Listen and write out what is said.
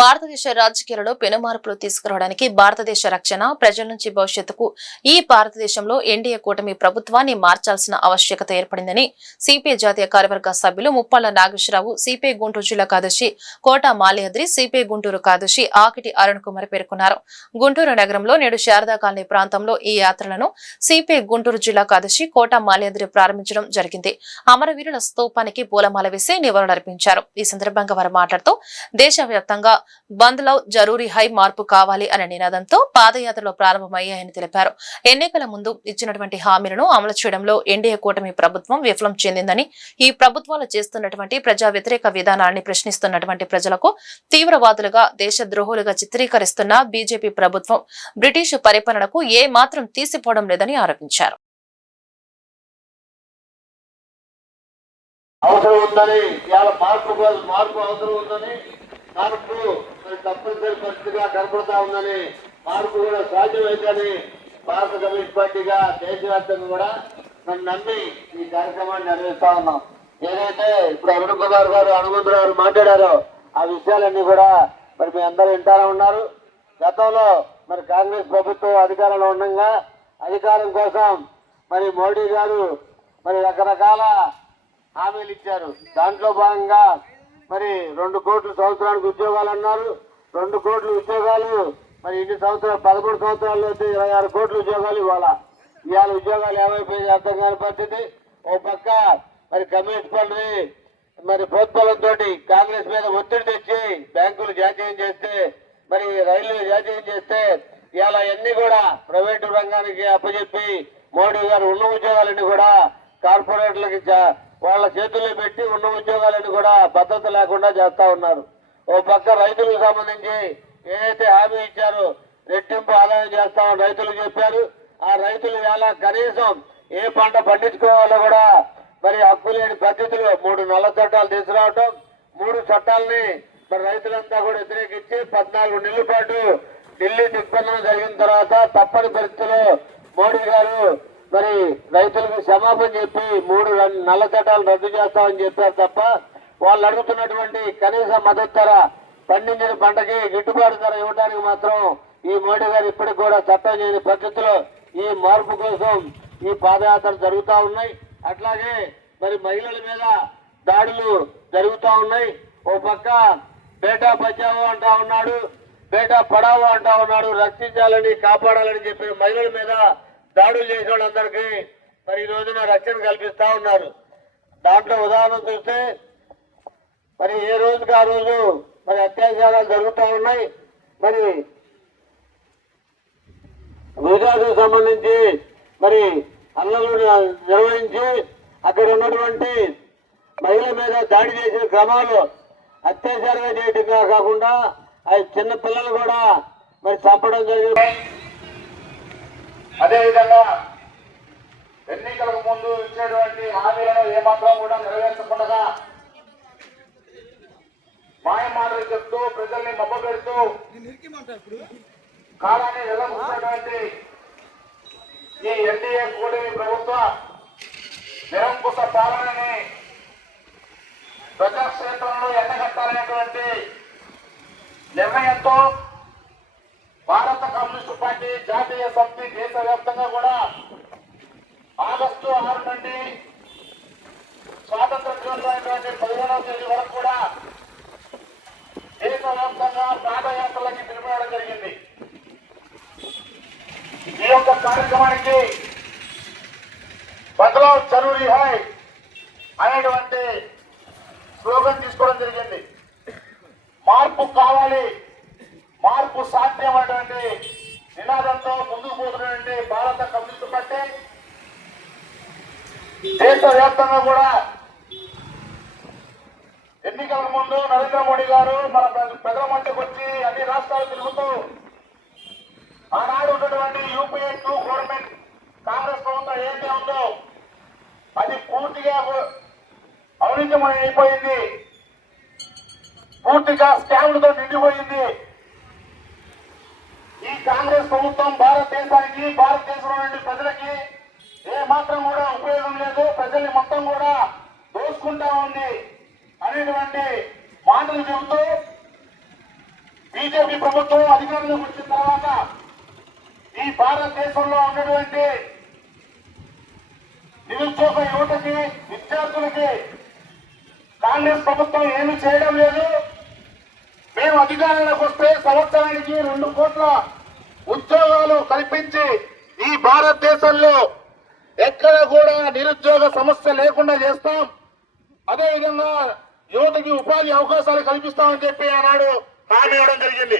భారతదేశ రాజకీయాలలో పెనుమార్పులు తీసుకురావడానికి భారతదేశ రక్షణ ప్రజల నుంచి భవిష్యత్తుకు ఈ భారతదేశంలో ఎన్డీఏ కూటమి ప్రభుత్వాన్ని మార్చాల్సిన ఆవశ్యకత ఏర్పడిందని సిపిఐ జాతీయ కార్యవర్గ సభ్యులు ముప్పాళ్ల నాగేశ్వరరావు, సిపిఐ గుంటూరు జిల్లా కార్యదర్శి కోట మాల్యాద్రి, సిపిఐ గుంటూరు కార్యదర్శి ఆకిటి అరుణ్ కుమార్ పేర్కొన్నారు. గుంటూరు నగరంలో నేడు శారదా కాలనీ ప్రాంతంలో ఈ యాత్రలను సిపిఐ గుంటూరు జిల్లా కార్యదర్శి కోట మాల్యాద్రి ప్రారంభించడం జరిగింది. అమరవీరుల స్తూపానికి పూలమాల వేసి నివాళులర్పించారు. ఈ సందర్భంగా వారు మాట్లాడుతూ దేశవ్యాప్తంగా బంద్ లవ్ జరూరీ హై మార్పు కావాలి అనే నినాదంతో పాదయాత్రలో ప్రారంభమయ్యాయని తెలిపారు. ఎన్నికల ముందు ఇచ్చినటువంటి హామీలను అమలు చేయడంలో ఎన్డీఏ కూటమి ప్రభుత్వం విఫలం చెందిందని, ఈ ప్రభుత్వాలు చేస్తున్నటువంటి ప్రజా వ్యతిరేక విధానాన్ని ప్రశ్నిస్తున్నటువంటి ప్రజలకు తీవ్రవాదులుగా, దేశద్రోహులుగా చిత్రీకరిస్తున్న బీజేపీ ప్రభుత్వం బ్రిటిష్ పరిపాలనకు ఏ మాత్రం తీసిపోవడం లేదని ఆరోపించారు. అవసరం ఉందని, మార్పు అవసరం ఉందని, మార్పు తప్పనిసరి పరిస్థితిగా కనపడతా ఉందని, మార్పు కూడా సాధ్యమైందని భారత కమ్యూనిస్ట్ పార్టీగా దేశవ్యాప్తంగా కూడా నన్ను నమ్మి ఈ కార్యక్రమాన్ని నిర్వహిస్తా ఉన్నాం. ఏదైతే ఇప్పుడు అరుణ్ కుమార్ గారు, హనుమంతరావు గారు మాట్లాడారో ఆ విషయాలన్నీ కూడా మరి మీ అందరూ వింటానే ఉన్నారు. గతంలో మరి కాంగ్రెస్ ప్రభుత్వం అధికారంలో ఉండగా అధికారం కోసం మరి మోడీ గారు మరి రకరకాల హామీలు ఇచ్చారు. దాంట్లో భాగంగా మరి 2 కోట్ల సంవత్సరానికి ఉద్యోగాలు అన్నారు. 2 కోట్ల ఉద్యోగాలు మరి ఇన్ని సంవత్సరాలు 11 సంవత్సరాల్లో 26 కోట్ల ఉద్యోగాలు ఇవాళ ఉద్యోగాలు ఏమైపోయింది అర్థం కాని పరిస్థితి. ఓ పక్క మరి కమ్యూనిస్ట్ పార్టీ మరి ప్రోత్బలంతో కాంగ్రెస్ మీద ఒత్తిడి తెచ్చి బ్యాంకులు జాతీయం చేస్తే, మరి రైల్వే జాతీయం చేస్తే ఇవాళ అన్ని కూడా ప్రైవేటు రంగానికి అప్పచెప్పి మోడీ గారు ఉన్న ఉద్యోగాలన్నీ కూడా కార్పొరేట్లకి వాళ్ళ చేతుల్లో పెట్టి ఉన్న ఉద్యోగాలను కూడా భద్రత లేకుండా చేస్తా ఉన్నారు. ఓ పక్క రైతులకు సంబంధించి ఏదైతే హామీ ఇచ్చారో రెట్టింపు ఆదాయం చేస్తామని రైతులకు చెప్పారు. ఆ రైతులు ఎలా కనీసం ఏ పంట పండించుకోవాలో కూడా మరి హక్కు లేని పద్ధతిలో 3 నల్ల చట్టాలు తీసుకురావటం, 3 చట్టాలని మరి రైతులంతా కూడా వ్యతిరేకించి 14 నెలల పాటు ఢిల్లీ దిగ్బంధనం జరిగిన తర్వాత తప్పని పరిస్థితిలో మోడీ గారు మరి రైతులకు క్షమాపణ చెప్పి 3 నల్ల చట్టాలు రద్దు చేస్తామని చెప్పారు తప్ప వాళ్ళు అడుగుతున్నటువంటి కనీస మద్దతు ధర, పండించిన పంటకి గిట్టుబాటు ధర ఇవ్వడానికి మాత్రం ఈ మోడీ గారు ఇప్పటికి కూడా చట్టం చేయని పరిస్థితిలో ఈ మార్పు కోసం ఈ పాదయాత్రలు జరుగుతూ ఉన్నాయి. అట్లాగే మరి మహిళల మీద దాడులు జరుగుతూ ఉన్నాయి. ఓ పక్క బేటా బచావో అంటా ఉన్నాడు, బేటా పడావో అంటా ఉన్నాడు. రక్షించాలని, కాపాడాలని చెప్పిన మహిళల మీద దాడులు చేసే వాళ్ళందరికీ మరి ఈ రోజున రక్షణ కల్పిస్తా ఉన్నారు. దాంట్లో ఉదాహరణ చూస్తే మరి ఏ రోజుకి ఆ రోజు మరి అత్యాచారాలు జరుగుతూ ఉన్నాయి. మరి గుజరాత్కు సంబంధించి మరి అల్లలు నిర్వహించి అక్కడ ఉన్నటువంటి మహిళల మీద దాడి చేసిన క్రమాలు అత్యాచారంగా చేయటంగా కాకుండా ఆ చిన్న పిల్లలు కూడా మరి చంపడం జరిగింది. అదేవిధంగా ఎన్నికలకు ముందు ఇచ్చినటువంటి హామీలను ఏమాత్రం కూడా నెరవేర్చకుండా మాయమాటలు చెప్తూ ప్రజల్ని మభ్యపెడుతూ కాలాన్ని వెల్లబుచ్చినటువంటి ఈ ఎన్డీఏ కూటమి ప్రభుత్వ నిరంకుశ పాలనని ప్రజాక్షేత్రంలో ఎండగట్టాలనేటువంటి నిర్ణయంతో భారత కమ్యూనిస్టు పార్టీ జాతీయ సమితి దేశవ్యాప్తంగా కూడా ఆగస్టు 6 నుండి స్వాతంత్ర దినోత్సవం 15వ తేదీ వరకు కూడా దేశవ్యాప్తంగా పాదయాత్రలకి పిలుపునడం జరిగింది. ఈ యొక్క కార్యక్రమానికి బదలావ్ జరూరీ హై అనేటువంటి స్లోగన్ తీసుకోవడం జరిగింది. మార్పు కావాలి, మార్పు సాధ్యం అనేటువంటి నినాదంతో ముందుకు పోతున్నటువంటి భారత కమ్యూనిస్టు పార్టీ దేశవ్యాప్తంగా కూడా ఎన్నికల ముందు నరేంద్ర మోడీ గారు మన ప్రజల మధ్యకు వచ్చి అన్ని రాష్ట్రాలు తిరుగుతూ ఆనాడు ఉన్నటువంటి యూపీఏ 2 గవర్నమెంట్ కాంగ్రెస్ ప్రభుత్వం ఏదైతే ఉందో అది పూర్తిగా అవినీతిమయం అయిపోయింది, పూర్తిగా స్కామ్లతో నిండిపోయింది. ఈ కాంగ్రెస్ ప్రభుత్వం భారతదేశానికి, భారతదేశంలో నుండి ప్రజలకి ఏ మాత్రం కూడా ఉపయోగం లేదు, ప్రజల్ని మొత్తం కూడా దోచుకుంటా ఉంది అనేటువంటి మాటలు చెబుతూ బీజేపీ ప్రభుత్వం అధికారంలోకి వచ్చిన తర్వాత ఈ భారతదేశంలో ఉన్నటువంటి నిరుద్యోగ యువతకి విద్యార్థులకి కాంగ్రెస్ ప్రభుత్వం ఏమీ చేయడం లేదు. మేము అధికారంలోకి వస్తే సంవత్సరానికి 2 కోట్ల ఉద్యోగాలు కల్పించి ఈ భారతదేశంలో ఎక్కడ కూడా నిరుద్యోగ సమస్య లేకుండా చేస్తాం. అదేవిధంగా యువతకి ఉపాధి అవకాశాలు కల్పిస్తామని చెప్పి ఆనాడు హామీ ఇవ్వడం జరిగింది.